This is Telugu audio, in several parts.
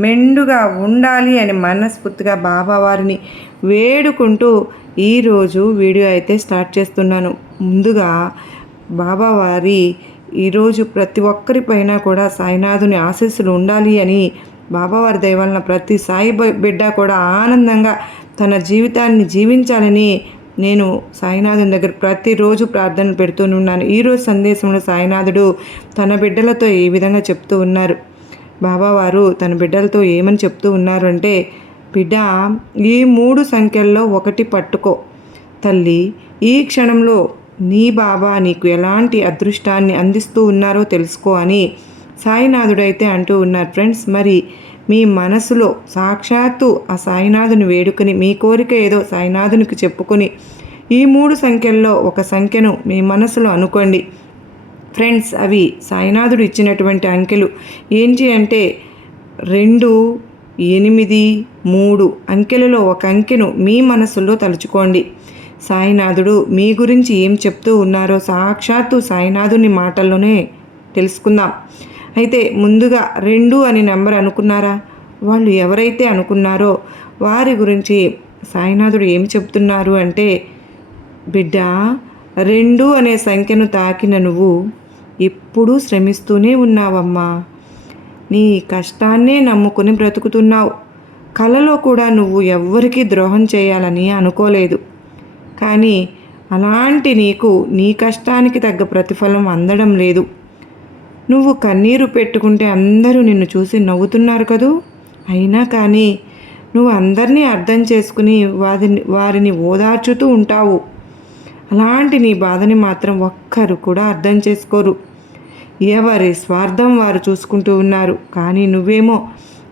మెండుగా ఉండాలి అని మనస్ఫూర్తిగా బాబావారిని వేడుకుంటూ ఈరోజు వీడియో అయితే స్టార్ట్ చేస్తున్నాను. ముందుగా బాబావారి ఈరోజు ప్రతి ఒక్కరిపైన కూడా సాయినాథుని ఆశీస్సులు ఉండాలి అని బాబావారి దయవలన ప్రతి సాయి బిడ్డ కూడా ఆనందంగా తన జీవితాన్ని జీవించాలని నేను సాయినాథుని దగ్గర ప్రతిరోజు ప్రార్థనలు పెడుతూనున్నాను ఈరోజు సందేశంలో సాయినాథుడు తన బిడ్డలతో ఈ విధంగా చెప్తూ ఉన్నారు. బాబావారు తన బిడ్డలతో ఏమని చెప్తూ ఉన్నారు అంటే బిడ్డ ఈ మూడు సంఖ్యల్లో ఒకటి పట్టుకో. తల్లి ఈ క్షణంలో నీ బాబా నీకు ఎలాంటి అదృష్టాన్ని అందిస్తూ ఉన్నారో తెలుసుకో అని సాయినాథుడైతే అంటూ ఉన్నారు. ఫ్రెండ్స్ మరి మీ మనసులో సాక్షాత్తు ఆ సాయినాథుని వేడుకొని మీ కోరిక ఏదో సాయినాథునికి చెప్పుకొని ఈ మూడు సంఖ్యల్లో ఒక సంఖ్యను మీ మనసులో అనుకోండి. ఫ్రెండ్స్ అవి సాయినాథుడు ఇచ్చినటువంటి అంకెలు. ఏంటి అంటే రెండు ఎనిమిది మూడు అంకెలలో ఒక అంకెను మీ మనసులో తలుచుకోండి. సాయినాథుడు మీ గురించి ఏం చెప్తూ ఉన్నారో సాక్షాత్తు సాయినాథుని మాటల్లోనే తెలుసుకుందాం. అయితే ముందుగా రెండు అని నెంబర్ అనుకున్నారా? వాళ్ళు ఎవరైతే అనుకున్నారో వారి గురించి సాయినాథుడు ఏం చెప్తున్నారు అంటే బిడ్డ రెండు అనే సంఖ్యను తాకిన నువ్వు ఎప్పుడూ శ్రమిస్తూనే ఉన్నావమ్మా. నీ కష్టాన్నే నమ్ముకుని బ్రతుకుతున్నావు. కలలో కూడా నువ్వు ఎవ్వరికీ ద్రోహం చేయాలని అనుకోలేదు. కానీ అలాంటి నీకు నీ కష్టానికి తగ్గ ప్రతిఫలం అందడం లేదు. నువ్వు కన్నీరు పెట్టుకుంటే అందరూ నిన్ను చూసి నవ్వుతున్నారు కదూ? అయినా కానీ నువ్వు అందరినీ అర్థం చేసుకుని వారిని వారిని ఓదార్చుతూ ఉంటావు. అలాంటి నీ బాధని మాత్రం ఒక్కరు కూడా అర్థం చేసుకోరు. ఎవరి స్వార్థం వారు చూసుకుంటూ ఉన్నారు. కానీ నువ్వేమో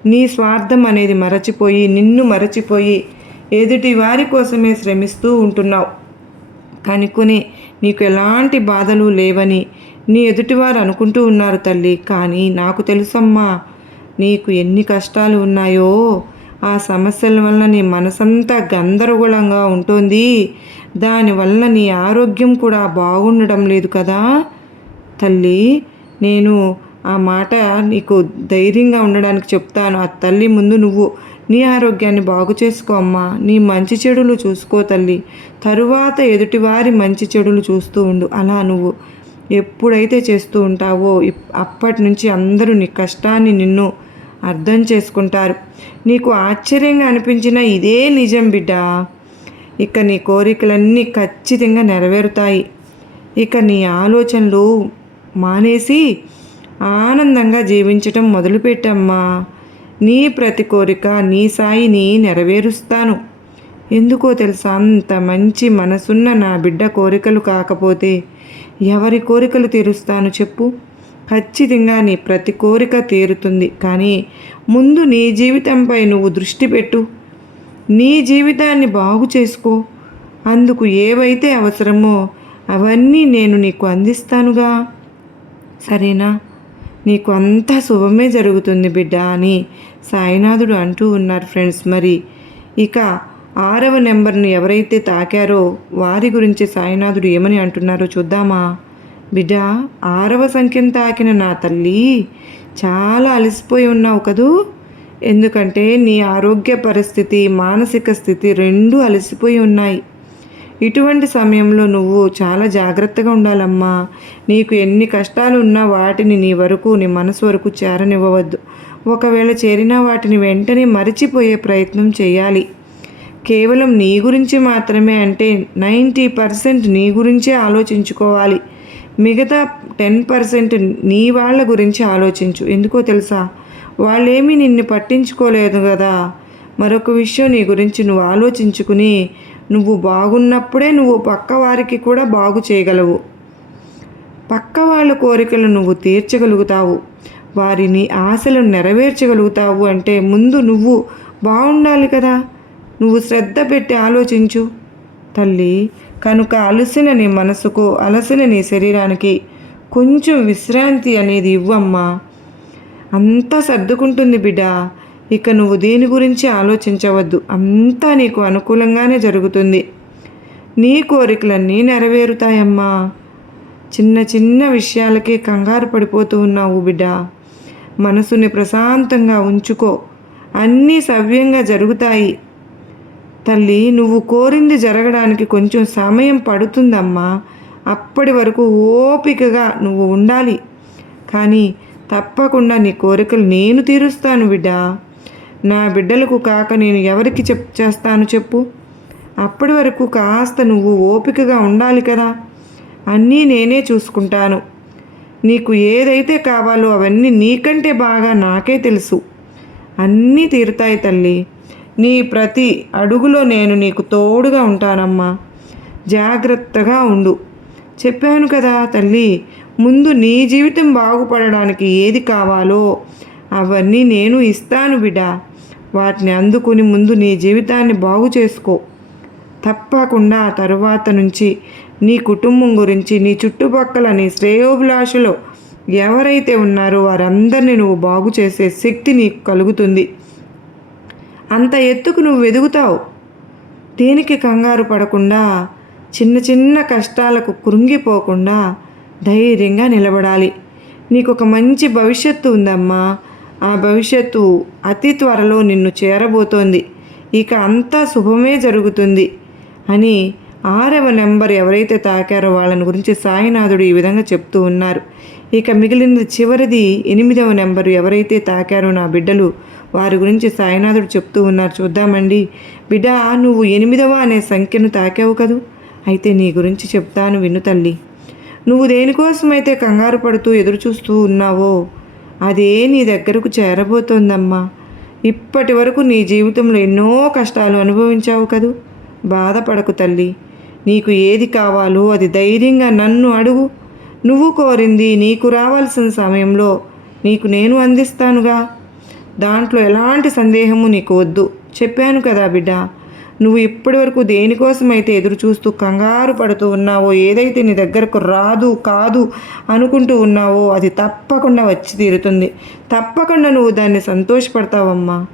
నీ స్వార్థం అనేది మరచిపోయి నిన్ను మరచిపోయి ఎదుటి వారి కోసమే శ్రమిస్తూ ఉంటున్నావు. కనుకొని నీకు ఎలాంటి బాధలు లేవని నీ ఎదుటివారు అనుకుంటూ ఉన్నారు తల్లి. కానీ నాకు తెలుసమ్మా నీకు ఎన్ని కష్టాలు ఉన్నాయో. ఆ సమస్యల వల్ల నీ మనసంతా గందరగోళంగా ఉంటుంది. దానివల్ల నీ ఆరోగ్యం కూడా బాగుండడం లేదు కదా? తల్లి నేను ఆ మాట నీకు ధైర్యంగా ఉండడానికి చెప్తాను. ఆ తల్లి ముందు నువ్వు నీ ఆరోగ్యాన్ని బాగు చేసుకో అమ్మా. నీ మంచి చెడులు చూసుకో తల్లి. తరువాత ఎదుటివారి మంచి చెడులు చూస్తూ ఉండు. అలా నువ్వు ఎప్పుడైతే చేస్తూ ఉంటావో ఇప్- అప్పటి నుంచి అందరూ నీ కష్టాన్ని నిన్ను అర్థం చేసుకుంటారు. నీకు ఆశ్చర్యంగా అనిపించిన ఇదే నిజం బిడ్డ. ఇక నీ కోరికలన్నీ ఖచ్చితంగా నెరవేరుతాయి. ఇక నీ ఆలోచనలు మానేసి ఆనందంగా జీవించటం మొదలుపెట్టమ్మా. నీ ప్రతి కోరిక నీ సాయిని నెరవేరుస్తాను. ఎందుకో తెలుసా? అంత మంచి మనసున్న నా బిడ్డ కోరికలు కాకపోతే ఎవరి కోరికలు తీరుస్తాను చెప్పు. ఖచ్చితంగా నీ ప్రతి కోరిక తీరుతుంది. కానీ ముందు నీ జీవితంపై నువ్వు దృష్టి పెట్టు. నీ జీవితాన్ని బాగు చేసుకో. అందుకు ఏవైతే అవసరమో అవన్నీ నేను నీకు అందిస్తానుగా. సరేనా? నీకు అంతా శుభమే జరుగుతుంది బిడ్డ అని సాయినాథుడు అంటూ ఉన్నారు ఫ్రెండ్స్. మరి ఇక ఆరవ నెంబర్ను ఎవరైతే తాకారో వారి గురించి సాయినాథుడు ఏమని అంటున్నారో చూద్దామా? బిడ్డ ఆరవ సంఖ్యను తాకిన నా తల్లి చాలా అలసిపోయి ఉన్నావు కదూ? ఎందుకంటే నీ ఆరోగ్య పరిస్థితి మానసిక స్థితి రెండూ అలసిపోయి ఉన్నాయి. ఇటువంటి సమయంలో నువ్వు చాలా జాగ్రత్తగా ఉండాలమ్మా. నీకు ఎన్ని కష్టాలు ఉన్నా వాటిని నీ వరకు నీ మనసు వరకు చేరనివ్వవద్దు. ఒకవేళ చేరిన వాటిని వెంటనే మరిచిపోయే ప్రయత్నం చేయాలి. కేవలం నీ గురించి మాత్రమే అంటే నైంటీ పర్సెంట్ నీ గురించే ఆలోచించుకోవాలి. మిగతా టెన్ పర్సెంట్ నీ వాళ్ళ గురించి ఆలోచించు. ఎందుకో తెలుసా? వాళ్ళేమీ నిన్ను పట్టించుకోలేదు కదా. మరొక విషయం నీ గురించి నువ్వు ఆలోచించుకుని నువ్వు బాగున్నప్పుడే నువ్వు పక్క వారికి కూడా బాగు చేయగలవు. పక్క వాళ్ళ కోరికలు నువ్వు తీర్చగలుగుతావు. వారిని ఆశలను నెరవేర్చగలుగుతావు అంటే ముందు నువ్వు బాగుండాలి కదా. నువ్వు శ్రద్ధ పెట్టి ఆలోచించు. తల్లి కనుక అలసిన నీ మనసుకు అలసిన నీ శరీరానికి కొంచెం విశ్రాంతి అనేది ఇవ్వమ్మా. అంతా సర్దుకుంటుంది బిడ్డ. ఇక నువ్వు దేని గురించి ఆలోచించవద్దు. అంతా నీకు అనుకూలంగానే జరుగుతుంది. నీ కోరికలన్నీ నెరవేరుతాయమ్మా. చిన్న చిన్న విషయాలకే కంగారు పడిపోతూ ఉన్నావు బిడ్డ. మనసుని ప్రశాంతంగా ఉంచుకో. అన్నీ సవ్యంగా జరుగుతాయి. తల్లి నువ్వు కోరింది జరగడానికి కొంచెం సమయం పడుతుందమ్మా. అప్పటి వరకు ఓపికగా నువ్వు ఉండాలి. కానీ తప్పకుండా నీ కోరికలు నేను తీరుస్తాను బిడ్డ. నా బిడ్డలకు కాక నేను ఎవరికి చెప్ చేస్తాను చెప్పు. అప్పటి వరకు కాస్త నువ్వు ఓపికగా ఉండాలి కదా. అన్నీ నేనే చూసుకుంటాను. నీకు ఏదైతే కావాలో అవన్నీ నీకంటే బాగా నాకే తెలుసు. అన్నీ తీరుతాయి తల్లి. నీ ప్రతి అడుగులో నేను నీకు తోడుగా ఉంటానమ్మా. జాగ్రత్తగా ఉండు. చెప్పాను కదా తల్లి ముందు నీ జీవితం బాగుపడడానికి ఏది కావాలో అవన్నీ నేను ఇస్తాను బిడ్డ వాటిని అందుకుని ముందు నీ జీవితాన్ని బాగు చేసుకో. తప్పకుండా తరువాత నుంచి నీ కుటుంబం గురించి నీ చుట్టుపక్కల నీ శ్రేయోభిలాషులో ఎవరైతే ఉన్నారో వారందరినీ నువ్వు బాగు చేసే శక్తి నీకు కలుగుతుంది. అంత ఎత్తుకు నువ్వు ఎదుగుతావు దేనికి కంగారు పడకుండా చిన్న చిన్న కష్టాలకు కృంగిపోకుండా ధైర్యంగా నిలబడాలి. నీకు ఒక మంచి భవిష్యత్తు ఉందమ్మా. ఆ భవిష్యత్తు అతి త్వరలో నిన్ను చేరబోతోంది. ఇక అంతా శుభమే జరుగుతుంది అని ఆరవ నెంబర్ ఎవరైతే తాకారో వాళ్ళని గురించి సాయినాథుడు ఈ విధంగా చెప్తూ ఉన్నారు. ఇక మిగిలిన చివరిది ఎనిమిదవ నెంబరు ఎవరైతే తాకారో నా బిడ్డలు వారి గురించి సాయినాథుడు చెప్తూ ఉన్నారు. చూద్దామండి. బిడ్డ నువ్వు ఎనిమిదవ అనే సంఖ్యను తాకావు కదూ? అయితే నీ గురించి చెప్తాను విను తల్లి. నువ్వు దేనికోసమైతే కంగారు పడుతూ ఎదురు చూస్తూ ఉన్నావో అదే నీ దగ్గరకు చేరబోతోందమ్మా. ఇప్పటి వరకు నీ జీవితంలో ఎన్నో కష్టాలు అనుభవించావు కదూ? బాధపడకు తల్లి. నీకు ఏది కావాలో అది ధైర్యంగా నన్ను అడుగు. నువ్వు కోరింది నీకు రావాల్సిన సమయంలో నీకు నేను అందిస్తానుగా. దాంట్లో ఎలాంటి సందేహము నీకు వద్దు. చెప్పాను కదా బిడ్డ నువ్వు ఇప్పటివరకు దేనికోసమైతే ఎదురు చూస్తూ కంగారు పడుతూ ఉన్నావో ఏదైతే నీ దగ్గరకు రాదు కాదు అనుకుంటూ ఉన్నావో అది తప్పకుండా వచ్చి తీరుతుంది. తప్పకుండా నువ్వు దాన్ని సంతోషపడతావమ్మా.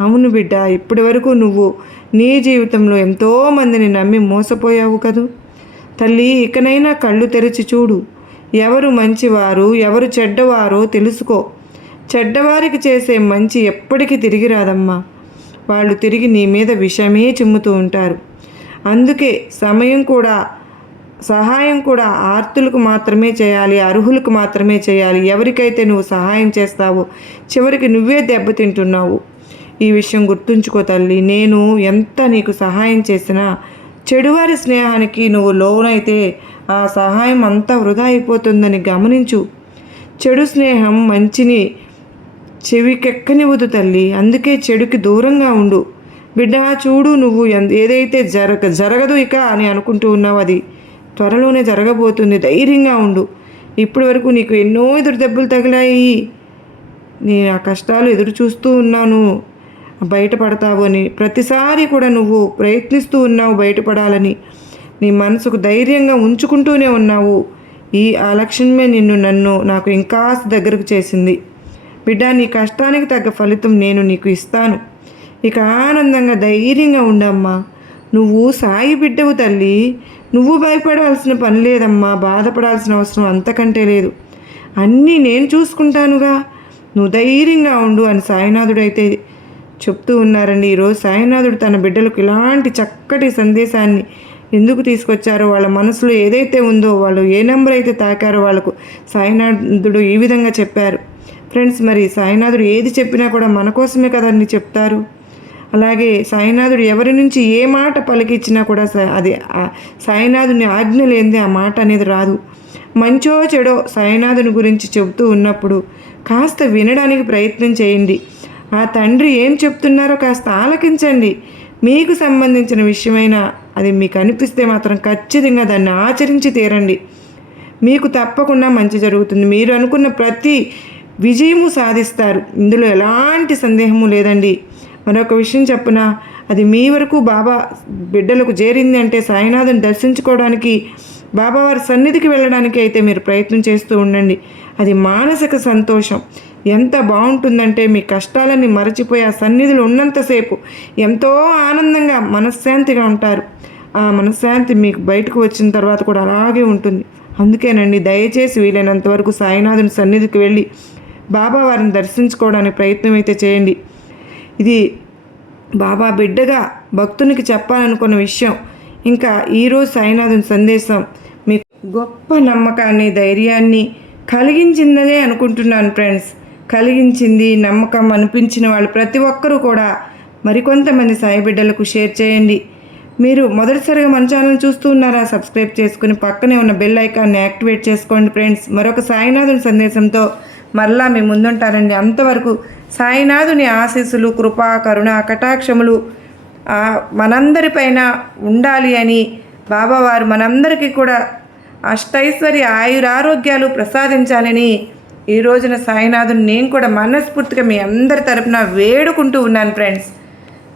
అవును బిడ్డ ఇప్పటి వరకు నువ్వు నీ జీవితంలో ఎంతోమందిని నమ్మి మోసపోయావు కదూ. తల్లి ఇకనైనా కళ్ళు తెరిచి చూడు. ఎవరు మంచివారు ఎవరు చెడ్డవారో తెలుసుకో. చెడ్డవారికి చేసే మంచి ఎప్పటికీ తిరిగి రాదమ్మా. వాళ్ళు తిరిగి నీ మీద విషమే చిమ్ముతూ ఉంటారు. అందుకే సమయం కూడా సహాయం కూడా ఆర్తులకు మాత్రమే చేయాలి అర్హులకు మాత్రమే చేయాలి. ఎవరికైతే నువ్వు సహాయం చేస్తావో చివరికి నువ్వే దెబ్బతింటున్నావు. ఈ విషయం గుర్తుంచుకో తల్లి. నేను ఎంత నీకు సహాయం చేసినా చెడువారి స్నేహానికి నువ్వు లోనైతే ఆ సహాయం అంతా వృధా అయిపోతుందని గమనించు. చెడు స్నేహం మంచిని చెవికెక్కనివ్వదు తల్లి. అందుకే చెడుకి దూరంగా ఉండు. బిడ్డ చూడు నువ్వు ఏదైతే జరగ జరగదు ఇక అని అనుకుంటూ ఉన్నావు అది త్వరలోనే జరగబోతుంది. ధైర్యంగా ఉండు. ఇప్పటి వరకు నీకు ఎన్నో ఎదురు దెబ్బలు తగిలాయి. నేను ఆ కష్టాలు ఎదురు చూస్తూ ఉన్నాను. బయటపడతావు అని. ప్రతిసారి కూడా నువ్వు ప్రయత్నిస్తూ ఉన్నావు బయటపడాలని. నీ మనసుకు ధైర్యంగా ఉంచుకుంటూనే ఉన్నావు. ఈ అలక్ష్యమే నిన్ను నన్ను నాకు ఇంకా దగ్గరకు చేసింది. బిడ్డ నీ కష్టానికి తగ్గ ఫలితం నేను నీకు ఇస్తాను. ఇక ఆనందంగా ధైర్యంగా ఉండమ్మా. నువ్వు సాయి బిడ్డవు తల్లి. నువ్వు భయపడాల్సిన పని లేదమ్మా. బాధపడాల్సిన అవసరం అంతకంటే లేదు. అన్నీ నేను చూసుకుంటానుగా. నువ్వు ధైర్యంగా ఉండు అని సాయినాథుడైతే చెప్తూ ఉన్నారండి. ఈరోజు సాయినాథుడు తన బిడ్డలకు ఇలాంటి చక్కటి సందేశాన్ని ఎందుకు తీసుకొచ్చారో వాళ్ళ మనసులో ఏదైతే ఉందో వాళ్ళు ఏ నెంబర్ అయితే తాకారో వాళ్ళకు సాయినాథుడు ఈ విధంగా చెప్పారు. ఫ్రెండ్స్ మరి సాయినాథుడు ఏది చెప్పినా కూడా మన కోసమే కదండి చెప్తారు. అలాగే సాయినాథుడు ఎవరి నుంచి ఏ మాట పలికిచ్చినా కూడా అది సాయినాథుని ఆజ్ఞ లేనిదే ఆ మాట అనేది రాదు. మంచో చెడో సాయినాథుని గురించి చెబుతూ ఉన్నప్పుడు కాస్త వినడానికి ప్రయత్నం చేయండి. ఆ తండ్రి ఏం చెప్తున్నారో కాస్త ఆలకించండి. మీకు సంబంధించిన విషయమైనా అది మీకు అనిపిస్తే మాత్రం ఖచ్చితంగా దాన్ని ఆచరించి తీరండి. మీకు తప్పకుండా మంచి జరుగుతుంది. మీరు అనుకున్న ప్రతి విజయము సాధిస్తారు. ఇందులో ఎలాంటి సందేహము లేదండి. మరొక విషయం చెప్పున అది మీ వరకు బాబా బిడ్డలకు చేరింది అంటే సాయినాథుని దర్శించుకోవడానికి బాబావారి సన్నిధికి వెళ్ళడానికి అయితే మీరు ప్రయత్నం చేస్తూ ఉండండి. అది మానసిక సంతోషం. ఎంత బాగుంటుందంటే మీ కష్టాలని మరచిపోయి ఆ సన్నిధులు ఉన్నంతసేపు ఎంతో ఆనందంగా మనశ్శాంతిగా ఉంటారు. ఆ మనశ్శాంతి మీకు బయటకు వచ్చిన తర్వాత కూడా అలాగే ఉంటుంది. అందుకేనండి దయచేసి వీలైనంత వరకు సాయినాథుని సన్నిధికి వెళ్ళి బాబా వారిని దర్శించుకోవడానికి ప్రయత్నం అయితే చేయండి. ఇది బాబా బిడ్డగా భక్తునికి చెప్పాలనుకున్న విషయం. ఇంకా ఈరోజు సాయినాథుని సందేశం మీకు గొప్ప నమ్మకాన్ని ధైర్యాన్ని కలిగించిందనే అనుకుంటున్నాను ఫ్రెండ్స్. కలిగించింది నమ్మకం అనిపించిన వాళ్ళు ప్రతి ఒక్కరూ కూడా మరికొంతమంది సాయి బిడ్డలకు షేర్ చేయండి. మీరు మొదటిసారిగా మన ఛానల్ చూస్తూ ఉన్నారా? సబ్స్క్రైబ్ చేసుకుని పక్కనే ఉన్న బెల్ ఐకాన్ని యాక్టివేట్ చేసుకోండి ఫ్రెండ్స్. మరొక సాయినాథుని సందేశంతో మరలా మీ ముందుంటారండి. అంతవరకు సాయినాథుని ఆశీస్సులు కృపా కరుణ కటాక్షములు మనందరిపైన ఉండాలి అని బాబావారు మనందరికీ కూడా అష్టైశ్వర్య ఆయురారోగ్యాలు ప్రసాదించాలని ఈ రోజున సాయినాథుని నేను కూడా మనస్ఫూర్తిగా మీ అందరి తరపున వేడుకుంటూ ఉన్నాను ఫ్రెండ్స్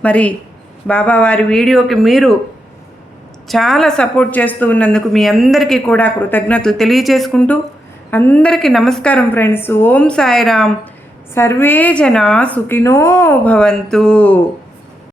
మరి బాబా వారి వీడియోకి మీరు చాలా సపోర్ట్ చేస్తూ ఉన్నందుకు మీ అందరికీ కూడా కృతజ్ఞతలు తెలియచేసుకుంటూ అందరికీ నమస్కారం ఫ్రెండ్స్ ఓం సాయిరామ్. సర్వే జన సుఖినో భవంతు.